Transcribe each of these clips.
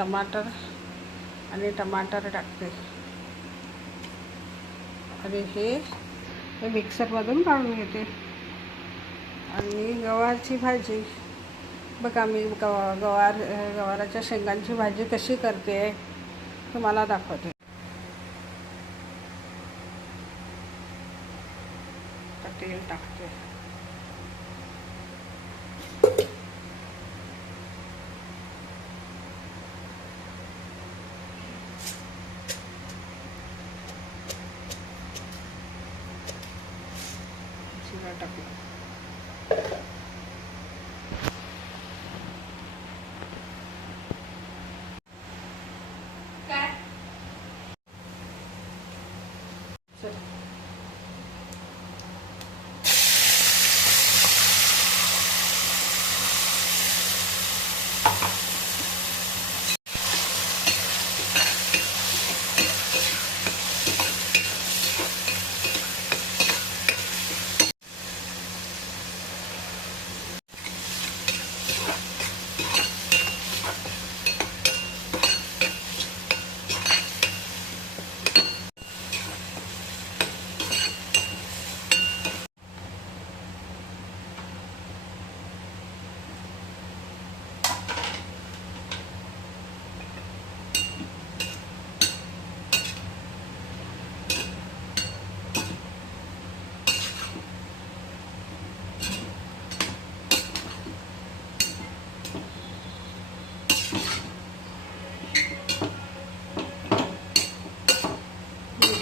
टमाटर आणि टमाटर टाकते आणि हे मिक्सरमधून काढून घेते. आणि गवारची भाजी बघा, मी गवाराच्या शेंगांची भाजी कशी करते तुम्हाला दाखवते. तेल टाकते. जिरा टाकलं.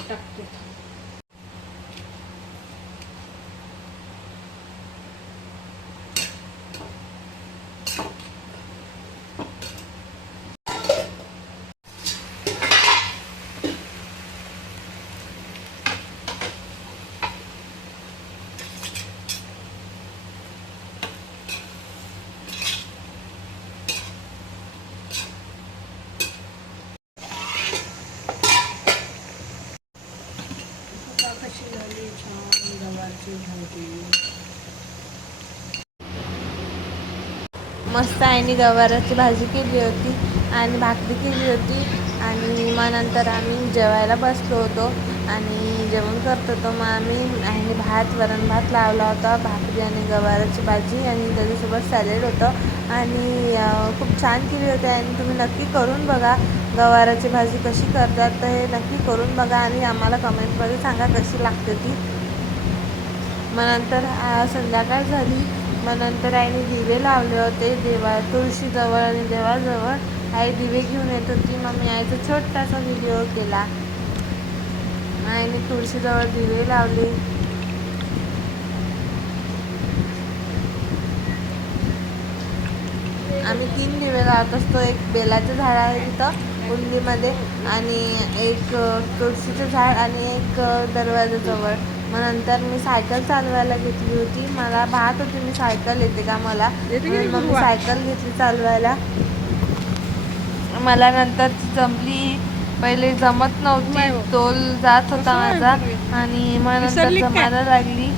टाकते. कशी झाली छान गवारची भाजी. मस्त आईने गवाराची भाजी केली होती आणि भाकरी केली होती. आणि मग नंतर आम्ही जेवायला बसलो होतो आणि जेवण करत होतो. मग आम्ही वरण भात लावला होता, भाकरी आणि गवाराची भाजी आणि त्याच्यासोबत सॅलेड होतं आणि खूप छान केली होती. आणि तुम्ही नक्की करून बघा गवाराची भाजी कशी करतात, तर हे नक्की करून बघा आणि आम्हाला कमेंटमध्ये सांगा कशी लागते ती. मग नंतर संध्याकाळ झाली. मग नंतर आईने दिवे लावले होते तुळशीजवळ आणि देवाजवळ. आई दिवे घेऊन येत होती. मग मी आईचा छोटासा व्हिडिओ केला. आईने तुळशीजवळ दिवे लावले. आम्ही 3 दिवे लावत असतो. एक बेलाचं झाड आहे तिथं कुंडीमध्ये आणि एक तुळशीचं झाड आणि एक दरवाजाजवळ. मग नंतर मी सायकल चालवायला घेतली होती. मला पाहत होती मी सायकल येते का मला, मग मी सायकल घेतली चालवायला. मला नंतर जमली, पहिले जमत नव्हती, तोल जात होता माझा आणि मग नंतर जमायला लागली.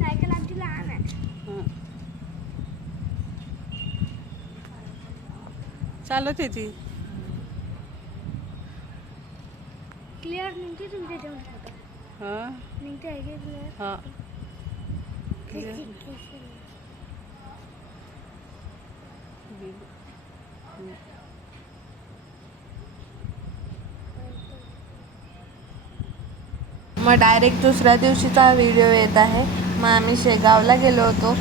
सायकल आमची लहान आहे. चालत आहे ती. क्लिअर निघते तुमच्या जेवण हां निघते आहे क्लिअर. हां मग डायरेक्ट दुसऱ्या दिवशीचा व्हिडिओ येत आहे. मग आम्ही शेगावला गेलो होतो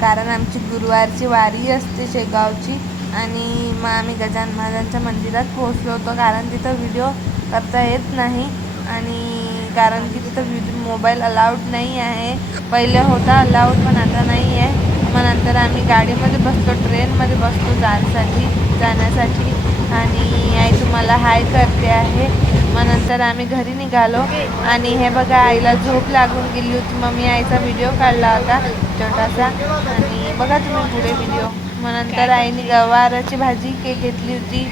कारण आमची गुरुवारची वारी असते शेगावची. आणि मग आम्ही गजानन महाराजांच्या मंदिरात पोहोचलो होतो कारण तिथं व्हिडिओ करता येत नाही आणि कारण की तिथं मोबाईल अलाउड नाही आहे. पहिले होता अलाउड पण आता नाही आहे. मग नंतर आम्ही गाडीमध्ये बसलो, ट्रेनमध्ये बसलो जाण्यासाठी आणि आई तुम्हाला हाय करते आहे. मग नंतर आम्ही घरी निघालो आणि हे बघा आईला झोप लागून गेली होती. मग मी आईचा व्हिडिओ काढला होता छोटासा आणि बघा तुम्ही पुढे व्हिडिओ. मग नंतर आईने गवाराची भाजी घेतली होती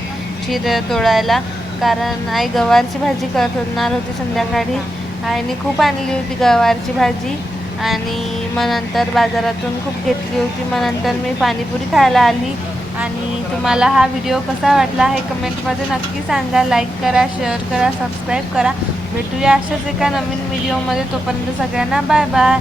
चिर तोडायला कारण आई गवारची भाजी करणार होती संध्याकाळी. आईने खूप आणली होती गवारची भाजी आणि मग नंतर बाजारातून खूप घेतली होती. मग नंतर मी पाणीपुरी खायला आली. आणि तुम्हाला हा व्हिडिओ कसा वाटला हे कमेंटमध्ये नक्की सांगा. लाईक करा, शेअर करा, सबस्क्राईब करा. भेटूया अशाच एका नवीन व्हिडिओमध्ये. तोपर्यंत सगळ्यांना बाय बाय.